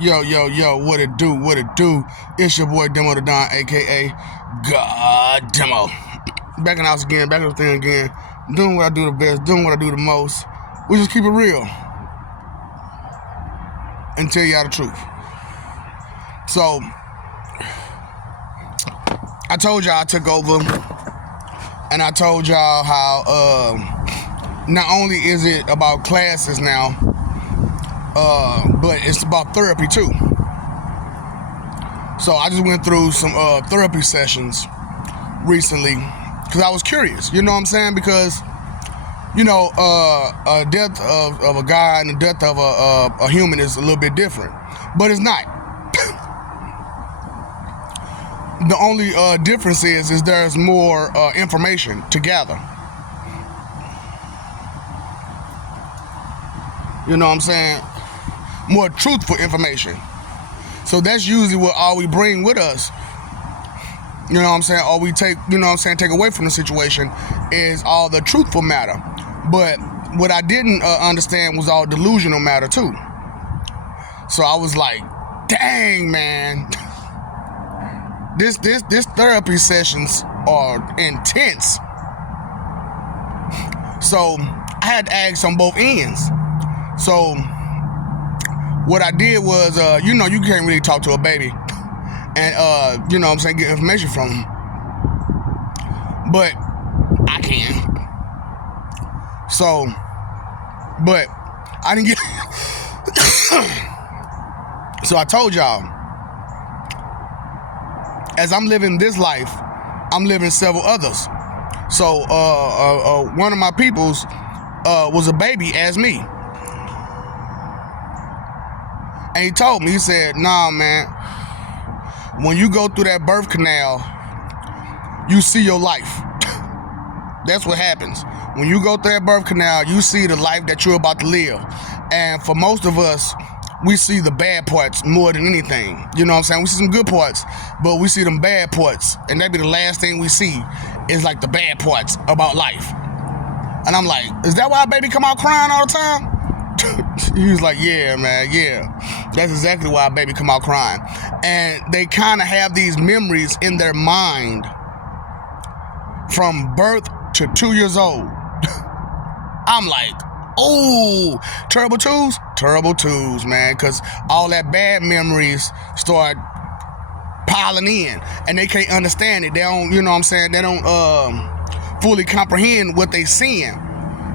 Yo, what it do? It's your boy Demo the Don, aka God Demo. Back in the house again, back in the thing again, doing what I do the best, doing what I do the most. We just keep it real and tell y'all the truth. So, I told y'all I took over, and I told y'all how not only is it about classes now, but it's about therapy too. So I just went through some therapy sessions recently because I was curious, you know what I'm saying? Because, you know, a death of a guy and the death of a human is a little bit different, but it's not. The only difference is there's more information to gather. You know what I'm saying? More truthful information. So that's usually what all we bring with us. You know what I'm saying? All we take, you know what I'm saying, take away from the situation is all the truthful matter. But what I didn't understand was all delusional matter too. So I was like, dang, man. This therapy sessions are intense. So I had to ask on both ends. So what I did was, you know, you can't really talk to a baby and, you know what I'm saying, get information from them. But I can. So, but I didn't get... So I told y'all, as I'm living this life, I'm living several others. So one of my peoples was a baby as me. And he told me, he said, nah, man, when you go through that birth canal, you see your life. That's what happens. When you go through that birth canal, you see the life that you're about to live. And for most of us, we see the bad parts more than anything. You know what I'm saying? We see some good parts, but we see them bad parts. And that be the last thing we see is like the bad parts about life. And I'm like, is that why baby come out crying all the time? He was like, yeah, man, yeah. That's exactly why baby come out crying. And they kind of have these memories in their mind from birth to 2 years old. I'm like, oh, terrible twos, man, because all that bad memories start piling in, and they can't understand it. They don't, you know what I'm saying, they don't fully comprehend what they seeing.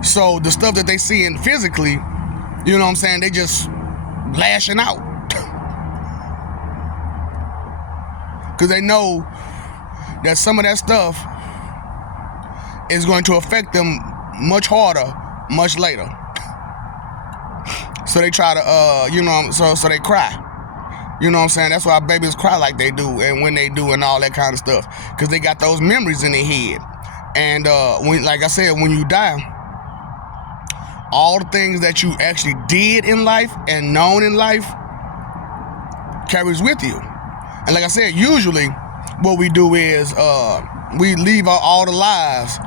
So the stuff that they seeing physically, you know what I'm saying, they just lashing out. Because they know that some of that stuff is going to affect them much harder, much later. So they try to, you know, so they cry. You know what I'm saying? That's why babies cry like they do, and when they do, and all that kind of stuff. Because they got those memories in their head. And when, like I said, when you die, all the things that you actually did in life and known in life carries with you. And like I said, usually what we do is we leave out all the lies,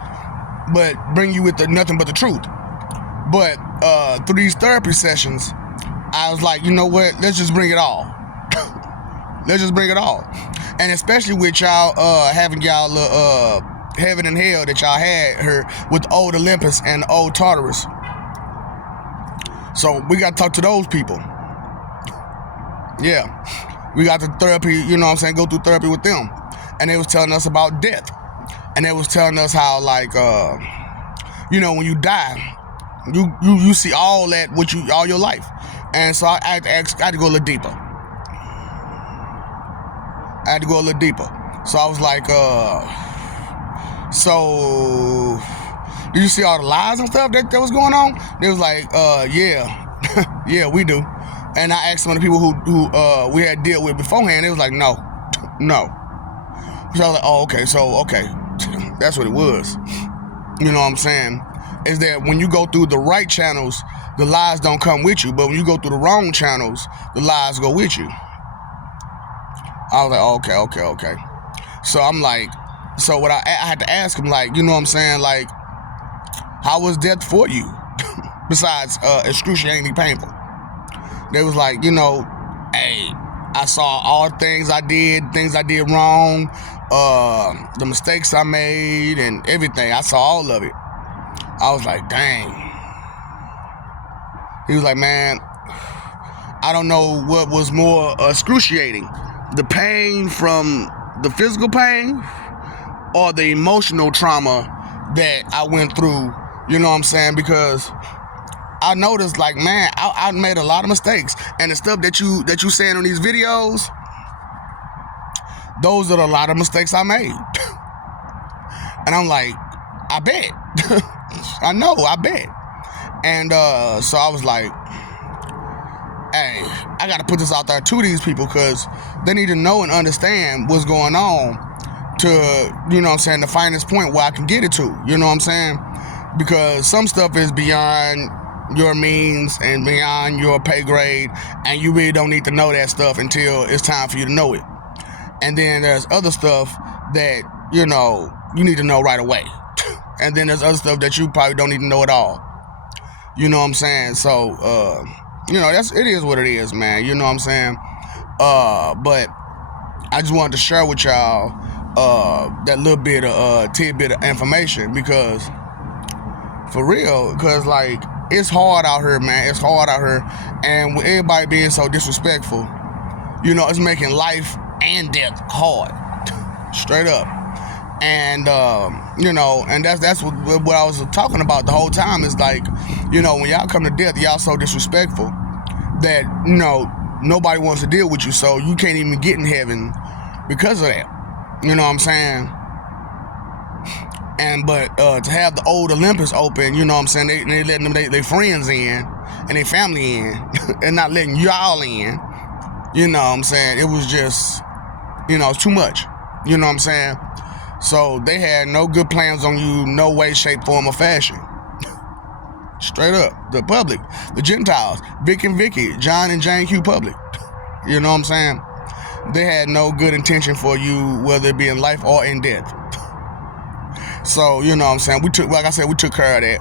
but bring you with nothing but the truth. But through these therapy sessions, I was like, you know what? Let's just bring it all. Let's just bring it all. And especially with y'all having y'all heaven and hell that y'all had here with old Olympus and old Tartarus. So we got to talk to those people. Yeah. We got the therapy, you know what I'm saying, go through therapy with them. And they was telling us about death. And they was telling us how, like, you know, when you die, you see all that, all your life. And so I had to go a little deeper. So I was like, so did you see all the lies and stuff that was going on? They was like, yeah, yeah, we do. And I asked some of the people who we had dealt with beforehand. They was like, no. So I was like, oh, okay, that's what it was. You know what I'm saying? Is that when you go through the right channels, the lies don't come with you. But when you go through the wrong channels, the lies go with you. I was like, okay. So I'm like, so what I had to ask him, like, you know what I'm saying, like, how was death for you? Besides excruciatingly painful. They was like, you know, hey, I saw all things I did wrong, the mistakes I made, and everything. I saw all of it. I was like, dang. He was like, man, I don't know what was more excruciating, the pain from the physical pain or the emotional trauma that I went through, you know what I'm saying? Because I noticed, like, man, I made a lot of mistakes, and the stuff that you saying on these videos, those are a lot of mistakes I made. And I'm like, I bet. I know, I bet. And so I was like, hey, I gotta put this out there to these people, because they need to know and understand what's going on to, you know what I'm saying, the finest point where I can get it to, you know what I'm saying? Because some stuff is beyond your means and beyond your pay grade, and you really don't need to know that stuff until it's time for you to know it. And then there's other stuff that, you know, you need to know right away. And then there's other stuff that you probably don't need to know at all. You know what I'm saying? So, you know, it is what it is, man. You know what I'm saying? But I just wanted to share with y'all that little bit of tidbit of information, because for real, because like, it's hard out here, man. It's hard out here, and with everybody being so disrespectful, you know, it's making life and death hard, straight up. And you know, and that's what I was talking about the whole time, is like, you know, when y'all come to death, y'all so disrespectful that, you know, nobody wants to deal with you, so you can't even get in heaven because of that. You know what I'm saying? And but to have the old Olympus open, you know what I'm saying, they letting them they friends in and their family in and not letting y'all in. You know what I'm saying? It was just, you know, it's too much. You know what I'm saying? So they had no good plans on you, no way, shape, form, or fashion. Straight up. The public, the Gentiles, Vic and Vicky, John and Jane Q public. You know what I'm saying? They had no good intention for you, whether it be in life or in death. So, you know what I'm saying? We took care of that.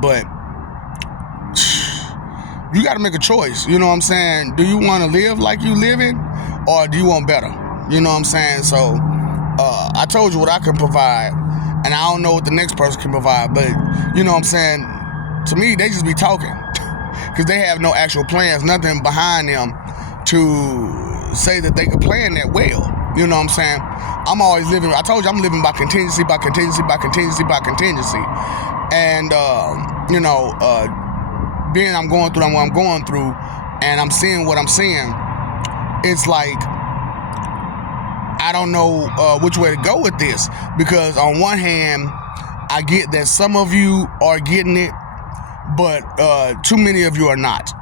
But you got to make a choice. You know what I'm saying? Do you want to live like you living, or do you want better? You know what I'm saying? So, I told you what I can provide, and I don't know what the next person can provide. But, you know what I'm saying? To me, they just be talking, because they have no actual plans, nothing behind them to say that they can plan that well. You know what I'm saying? I'm always living, I told you, I'm living by contingency, by contingency, by contingency, by contingency. And, you know, being I'm going through what I'm going through, and I'm seeing what I'm seeing, it's like, I don't know which way to go with this. Because on one hand, I get that some of you are getting it, but too many of you are not.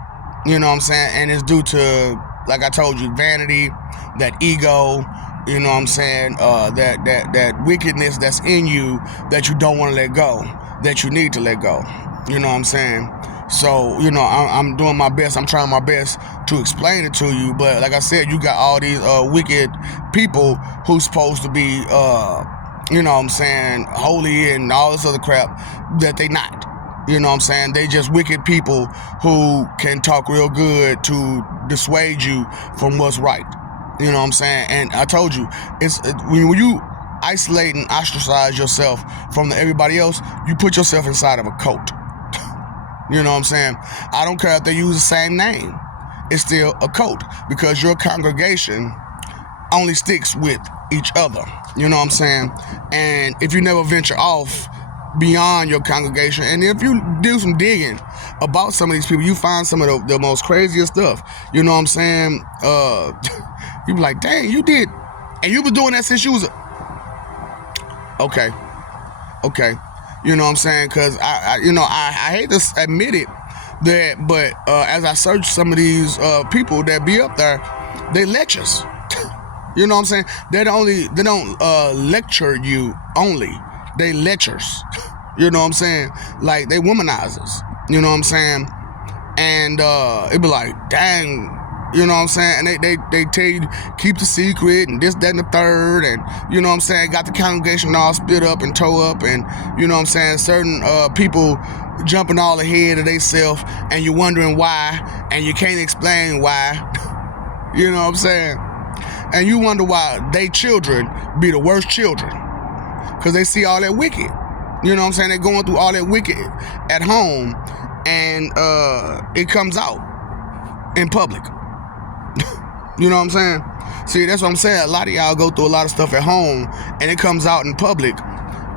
You know what I'm saying? And it's due to, like I told you, vanity, that ego, you know what I'm saying, that wickedness that's in you that you don't want to let go, that you need to let go. You know what I'm saying? So, you know, I'm doing my best. I'm trying my best to explain it to you. But like I said, you got all these wicked people who's supposed to be, you know what I'm saying, holy and all this other crap, that they not. You know what I'm saying? They just wicked people who can talk real good to dissuade you from what's right. You know what I'm saying? And I told you, when you isolate and ostracize yourself from everybody else, you put yourself inside of a cult. You know what I'm saying? I don't care if they use the same name. It's still a cult, because your congregation only sticks with each other. You know what I'm saying? And if you never venture off beyond your congregation, and if you do some digging about some of these people, you find some of the most craziest stuff. You know what I'm saying? You be like, dang, you did, and you been doing that since you was okay. You know what I'm saying? Because I hate to admit it, but as I search some of these people that be up there, they lectures. You know what I'm saying? They don't lecture you only. They lectures. You know what I'm saying? Like, they womanizers. You know what I'm saying? And it be like, dang. You know what I'm saying? And they tell you to keep the secret and this, that, and the third. And, you know what I'm saying, got the congregation all split up and toe up. And, you know what I'm saying, certain people jumping all ahead of themselves, and you're wondering why, and you can't explain why. You know what I'm saying? And you wonder why they children be the worst children, because they see all that wicked. You know what I'm saying? They're going through all that wicked at home, and it comes out in public. You know what I'm saying? See, that's what I'm saying. A lot of y'all go through a lot of stuff at home, and it comes out in public.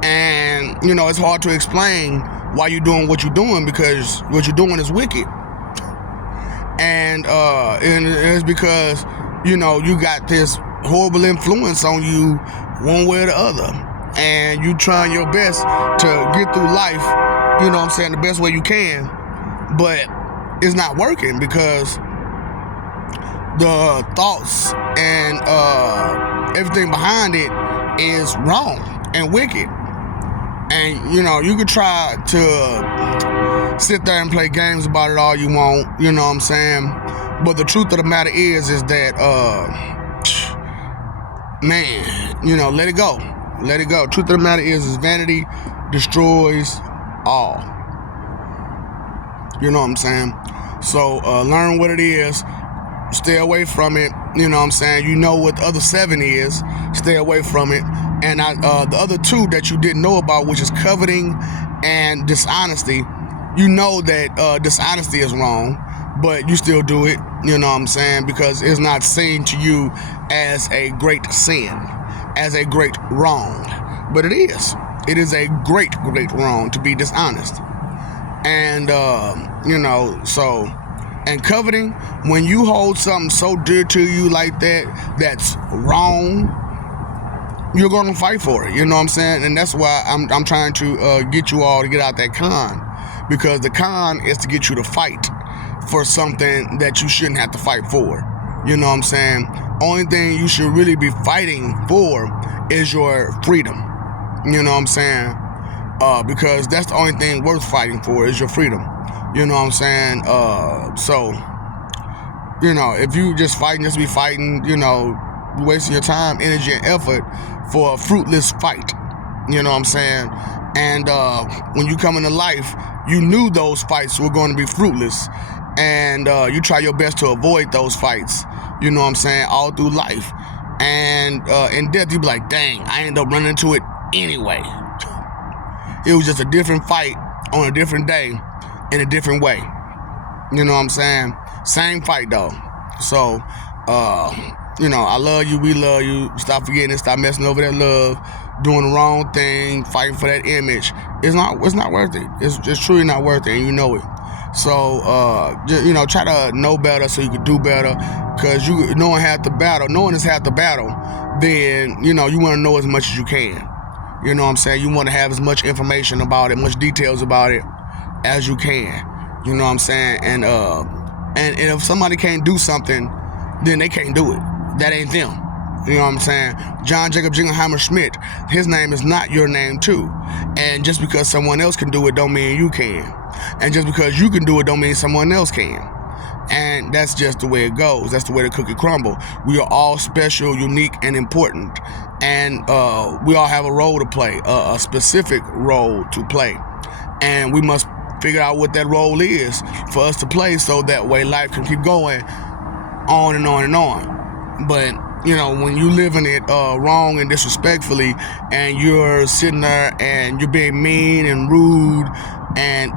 And, you know, it's hard to explain why you're doing what you're doing, because what you're doing is wicked. And it's because, you know, you got this horrible influence on you one way or the other. And you trying your best to get through life, you know what I'm saying, the best way you can. But it's not working, because the thoughts and everything behind it is wrong and wicked. And, you know, you could try to sit there and play games about it all you want, you know what I'm saying? But the truth of the matter is that, man, you know, let it go. Let it go. Truth of the matter is vanity destroys all. You know what I'm saying? So learn what it is. Stay away from it. You know what I'm saying? You know what the other 7 is. Stay away from it. And the other 2 that you didn't know about, which is coveting and dishonesty. You know that dishonesty is wrong, but you still do it. You know what I'm saying? Because it's not seen to you as a great sin, as a great wrong. But it is. It is a great, great wrong to be dishonest. And, you know, so... And coveting, when you hold something so dear to you like that, that's wrong, you're going to fight for it. You know what I'm saying? And that's why I'm trying to get you all to get out that con. Because the con is to get you to fight for something that you shouldn't have to fight for. You know what I'm saying? Only thing you should really be fighting for is your freedom. You know what I'm saying? Because that's the only thing worth fighting for is your freedom. You know what I'm saying? So, you know, if you just be fighting, you know, wasting your time, energy, and effort for a fruitless fight. You know what I'm saying? And when you come into life, you knew those fights were going to be fruitless. And you try your best to avoid those fights. You know what I'm saying? All through life. And in death, you be like, dang, I end up running into it anyway. It was just a different fight on a different day. In a different way. You know what I'm saying? Same fight though. So, you know, I love you, we love you. Stop forgetting it, stop messing over that love, doing the wrong thing, fighting for that image. It's not worth it. It's truly not worth it, and you know it. So, you know, try to know better so you can do better. Because knowing is half the battle, then, you know, you want to know as much as you can. You know what I'm saying? You want to have as much information about it, much details about it as you can. You know what I'm saying? And if somebody can't do something, then they can't do it. That ain't them. You know what I'm saying? John Jacob Jingleheimer Schmidt, his name is not your name too. And just because someone else can do it don't mean you can. And just because you can do it don't mean someone else can. And that's just the way it goes. That's the way the cookie crumble. We are all special, unique, and important. And we all have a role to play, a specific role to play. And we must figure out what that role is for us to play, so that way life can keep going on and on and on. But, you know, when you living it wrong and disrespectfully, and you're sitting there and you're being mean and rude and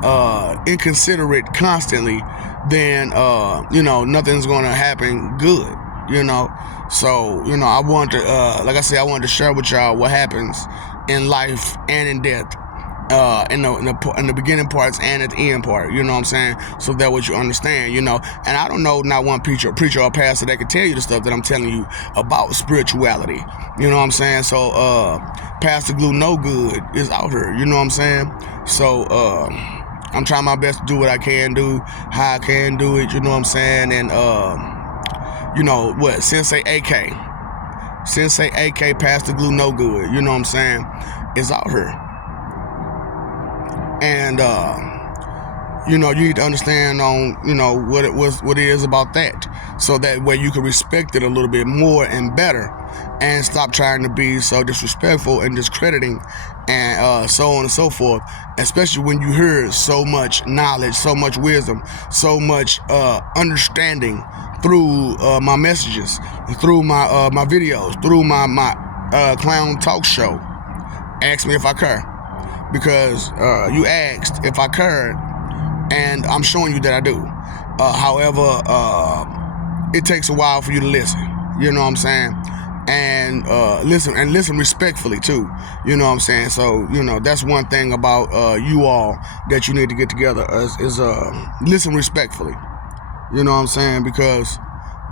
inconsiderate constantly, then, you know, nothing's going to happen good, you know. So, you know, I wanted to, like I said, I wanted to share with y'all what happens in life and in death. In the beginning parts and at the end part, you know what I'm saying? So that what you understand, you know. And I don't know not one preacher or pastor that can tell you the stuff that I'm telling you about spirituality. You know what I'm saying? So Pastor Glue No Good is out here, you know what I'm saying? So I'm trying my best to do what I can do, how I can do it, you know what I'm saying? And you know what, Sensei AK, Pastor Glue No Good, you know what I'm saying, is out here. And you need to understand on, what it is about that, so that way you can respect it a little bit more and better, and stop trying to be so disrespectful and discrediting and so on and so forth, especially when you hear so much knowledge, so much wisdom, so much understanding through my messages, through my videos, through my clown talk show. Ask me if I care, because you asked if I cared, and I'm showing you that I do. However, it takes a while for you to listen. You know what I'm saying? And listen respectfully too. You know what I'm saying? So that's one thing about you all that you need to get together is listen respectfully. You know what I'm saying? Because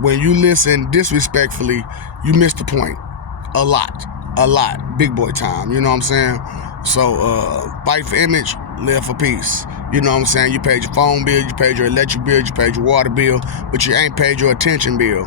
when you listen disrespectfully, you miss the point a lot, big boy time. You know what I'm saying? So fight for image, live for peace. You know what I'm saying? You paid your phone bill, you paid your electric bill, you paid your water bill, but you ain't paid your attention bill.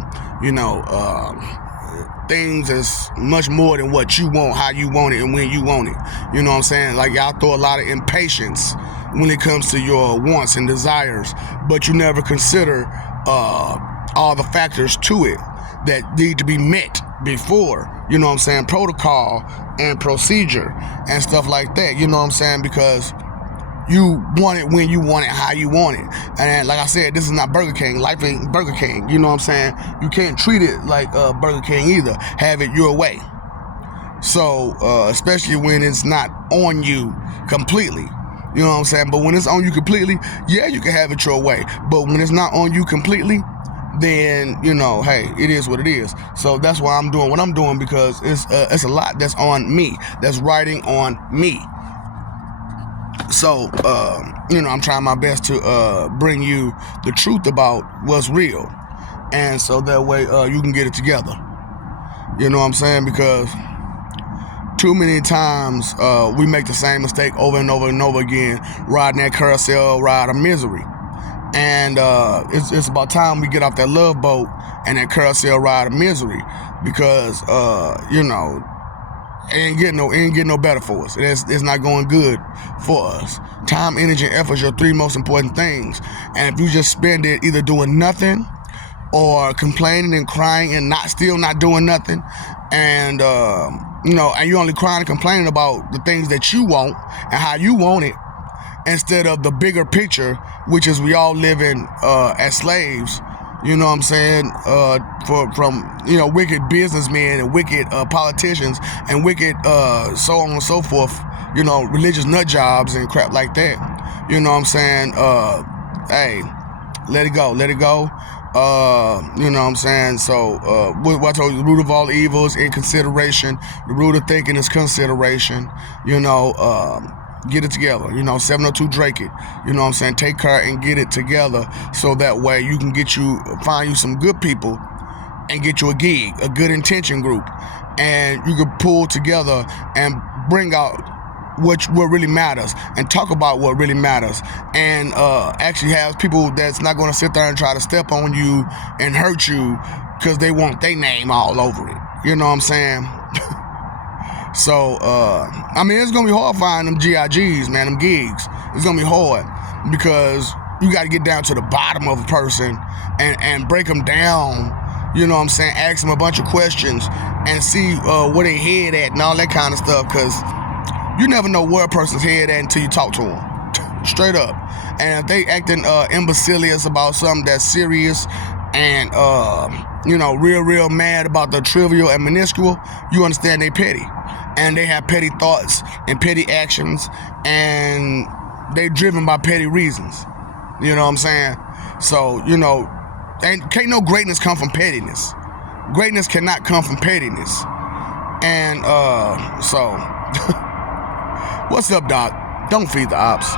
Things is much more than what you want, how you want it, and when you want it. You know what I'm saying? Like, y'all throw a lot of impatience when it comes to your wants and desires, but you never consider all the factors to it that need to be met before, you know what I'm saying, protocol and procedure and stuff like that. You know what I'm saying? Because you want it when you want it, how you want it. And like I said, this is not Burger King. Life ain't Burger King. You know what I'm saying? You can't treat it like Burger King either. Have it your way. So, especially when it's not on you completely. You know what I'm saying? But when it's on you completely, yeah, you can have it your way. But when it's not on you completely, then, hey, it is what it is. So that's why I'm doing what I'm doing, because it's a lot that's on me, that's riding on me. So, I'm trying my best to bring you the truth about what's real. And so that way you can get it together. You know what I'm saying? Because too many times we make the same mistake over and over and over again, riding that carousel ride of misery. And it's about time we get off that love boat and that carousel ride of misery, because it ain't getting no better for us. It's not going good for us. Time, energy, and effort are your three most important things. And if you just spend it either doing nothing or complaining and crying and still not doing nothing, and and you only crying and complaining about the things that you want and how you want it, instead of the bigger picture, which is we all living as slaves. You know what I'm saying? From wicked businessmen and wicked politicians and wicked so on and so forth. Religious nut jobs and crap like that. You know what I'm saying? Hey, let it go. You know what I'm saying? So what I told you, the root of all evil is inconsideration. The root of thinking is consideration. Get it together. 702 Drake it. You know what I'm saying? Take care and get it together, so that way you can find you some good people and get you a gig, a good intention group, and you can pull together and bring out what really matters and talk about what really matters, and actually have people that's not going to sit there and try to step on you and hurt you because they want their name all over it. You know what I'm saying? So, it's going to be hard finding them GIGs, man, them gigs. It's going to be hard, because you got to get down to the bottom of a person and break them down, you know what I'm saying, ask them a bunch of questions and see where they head at and all that kind of stuff, because you never know where a person's head at until you talk to them, straight up. And if they acting imbecilious about something that's serious and, real mad about the trivial and minuscule, you understand they petty. And they have petty thoughts and petty actions, and they driven by petty reasons. You know what I'm saying? So, and can't no greatness come from pettiness. Greatness cannot come from pettiness. And so, what's up, Doc? Don't feed the ops.